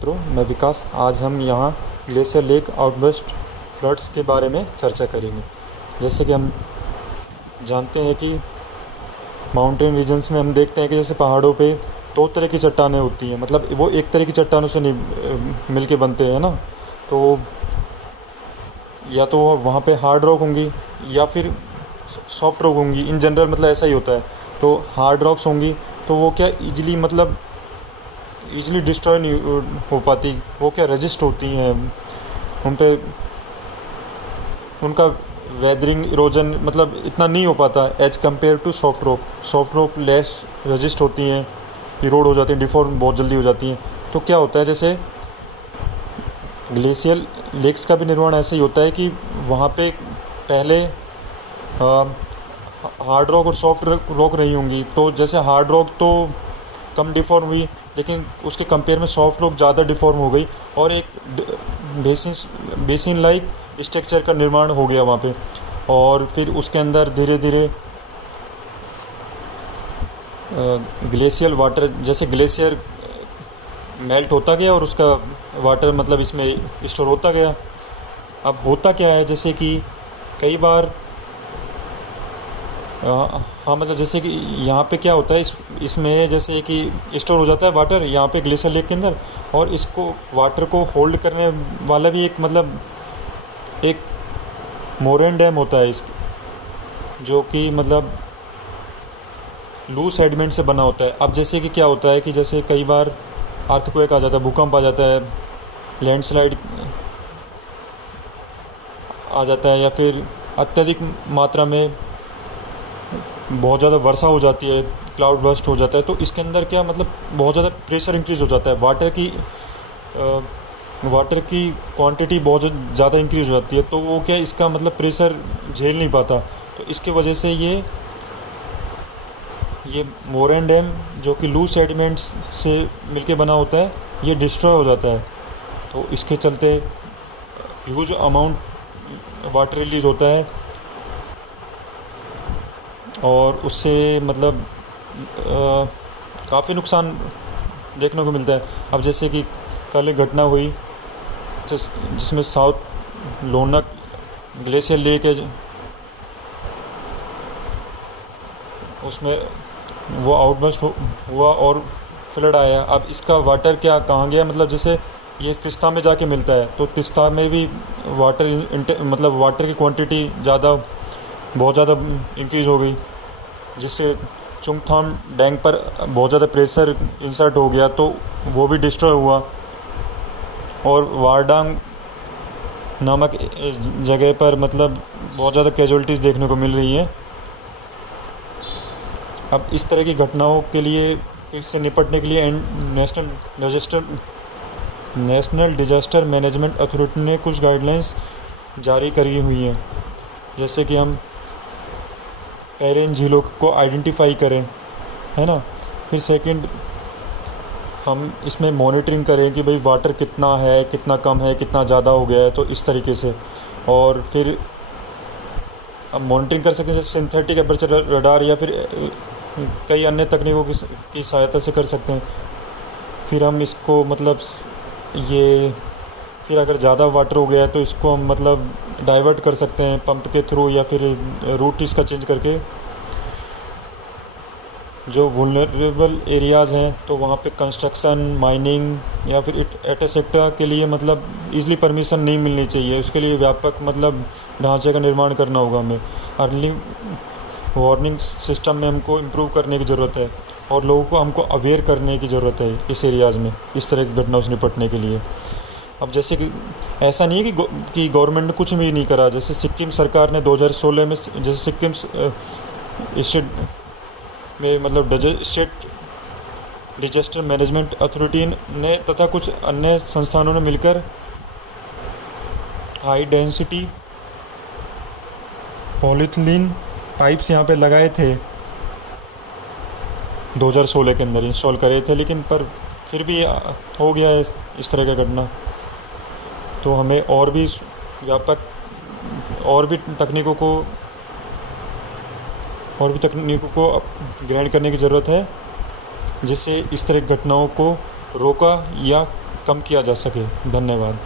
मित्रों, मैं विकास। आज हम यहाँ ग्लेशियर लेक आउटबर्स्ट फ्लड्स के बारे में चर्चा करेंगे। जैसे कि हम जानते हैं कि माउंटेन रीजन्स में हम देखते हैं कि जैसे पहाड़ों पे दो तरह की चट्टानें होती हैं, मतलब वो एक तरह की चट्टानों से नहीं मिल के बनते हैं ना। तो या तो वहाँ पे हार्ड रॉक होंगी या फिर सॉफ्ट रॉक होंगी। इन जनरल मतलब ऐसा ही होता है। तो हार्ड रॉक्स होंगी तो वो क्या ईजिली डिस्ट्रॉय नहीं हो पाती, वो क्या रजिस्ट होती हैं उन पे। उनका वेदरिंग इरोजन मतलब इतना नहीं हो पाता as compare to soft rock. Soft rock less resist होती हैं, इरोड हो जाती हैं, डिफॉर्म बहुत जल्दी हो जाती हैं। तो क्या होता है, जैसे ग्लेशियल लेक्स का भी निर्माण ऐसे ही होता है कि वहाँ पे पहले हार्ड रॉक और सॉफ्ट रॉक रही होंगी। तो जैसे हार्ड रॉक तो कम डिफॉर्म हुई, लेकिन उसके कंपेयर में सॉफ्ट रॉक ज़्यादा डिफॉर्म हो गई और एक बेसिन लाइक स्ट्रक्चर का निर्माण हो गया वहाँ पे। और फिर उसके अंदर धीरे धीरे ग्लेशियल वाटर, जैसे ग्लेशियर मेल्ट होता गया और उसका वाटर मतलब इसमें स्टोर होता गया। अब होता क्या है, जैसे कि कई बार हाँ मतलब जैसे कि यहाँ पे क्या होता है, इसमें जैसे कि स्टोर हो जाता है वाटर यहाँ पे ग्लेशियर लेक के अंदर। और इसको वाटर को होल्ड करने वाला भी एक मोरेन डैम होता है जो कि मतलब लूज सेडिमेंट से बना होता है। अब जैसे कि क्या होता है कि जैसे कई बार अर्थक्वेक आ जाता है, भूकंप आ जाता है, लैंडस्लाइड आ जाता है, या फिर अत्यधिक मात्रा में बहुत ज़्यादा वर्षा हो जाती है, क्लाउड बर्स्ट हो जाता है। तो इसके अंदर क्या मतलब बहुत ज़्यादा प्रेशर इंक्रीज़ हो जाता है, वाटर की क्वांटिटी बहुत ज़्यादा इंक्रीज़ हो जाती है। तो वो क्या इसका मतलब प्रेशर झेल नहीं पाता। तो इसके वजह से ये मोरेन डैम जो कि लूज सेडिमेंट्स से मिलके बना होता है, ये डिस्ट्रॉय हो जाता है। तो इसके चलते ह्यूज अमाउंट वाटर रिलीज़ होता है और उससे मतलब काफ़ी नुकसान देखने को मिलता है। अब जैसे कि कल एक घटना हुई जिसमें साउथ लोनाक ग्लेशियर लेक है, उसमें वो आउटबर्स्ट हुआ और फ्लड आया। अब इसका वाटर क्या कहाँ गया, मतलब जैसे ये तिस्ता में जाके मिलता है, तो तिस्ता में भी मतलब वाटर की क्वांटिटी बहुत ज़्यादा इंक्रीज़ हो गई, जिससे चुंगथाम डैम पर बहुत ज़्यादा प्रेशर इंसर्ट हो गया, तो वो भी डिस्ट्रॉय हुआ। और वारडांग नामक जगह पर मतलब बहुत ज़्यादा कैजुअलिटीज़ देखने को मिल रही हैं। अब इस तरह की घटनाओं के लिए, इससे निपटने के लिए नेशनल डिजास्टर मैनेजमेंट अथॉरिटी ने कुछ गाइडलाइंस जारी करी हुई हैं। जैसे कि हम पहले इन झीलों को आइडेंटिफाई करें, है ना। फिर सेकंड हम इसमें मॉनिटरिंग करें कि भाई वाटर कितना है, कितना कम है, कितना ज़्यादा हो गया है, तो इस तरीके से। और फिर हम मॉनिटरिंग कर सकते हैं जैसे सिंथेटिक एपर्चर रडार या फिर कई अन्य तकनीकों की सहायता से कर सकते हैं। फिर हम इसको मतलब फिर अगर ज़्यादा वाटर हो गया है तो इसको हम मतलब डाइवर्ट कर सकते हैं पंप के थ्रू, या फिर रूट इसका चेंज करके। जो वुलनरेबल एरियाज़ हैं तो वहाँ पे कंस्ट्रक्शन, माइनिंग या फिर एटसेट्रा के लिए मतलब ईज़िली परमिशन नहीं मिलनी चाहिए। उसके लिए व्यापक मतलब ढांचे का निर्माण करना होगा हमें। अर्ली वार्निंग सिस्टम में हमको इम्प्रूव करने की ज़रूरत है और लोगों को हमको अवेयर करने की ज़रूरत है इस एरियाज़ में, इस तरह की घटनाओं से निपटने के लिए। अब जैसे कि ऐसा नहीं है कि गवर्नमेंट ने कुछ भी नहीं करा। जैसे सिक्किम सरकार ने 2016 में जैसे सिक्किम स्टेट में मतलब स्टेट डिजास्टर मैनेजमेंट अथॉरिटी ने तथा कुछ अन्य संस्थानों ने मिलकर हाई डेंसिटी पॉलीथिलीन पाइप्स यहाँ पे लगाए थे, 2016 के अंदर इंस्टॉल करे थे। लेकिन पर फिर भी हो गया है इस तरह का घटना। तो हमें और भी तकनीकों को ग्रहण करने की ज़रूरत है, जिससे इस तरह की घटनाओं को रोका या कम किया जा सके। धन्यवाद।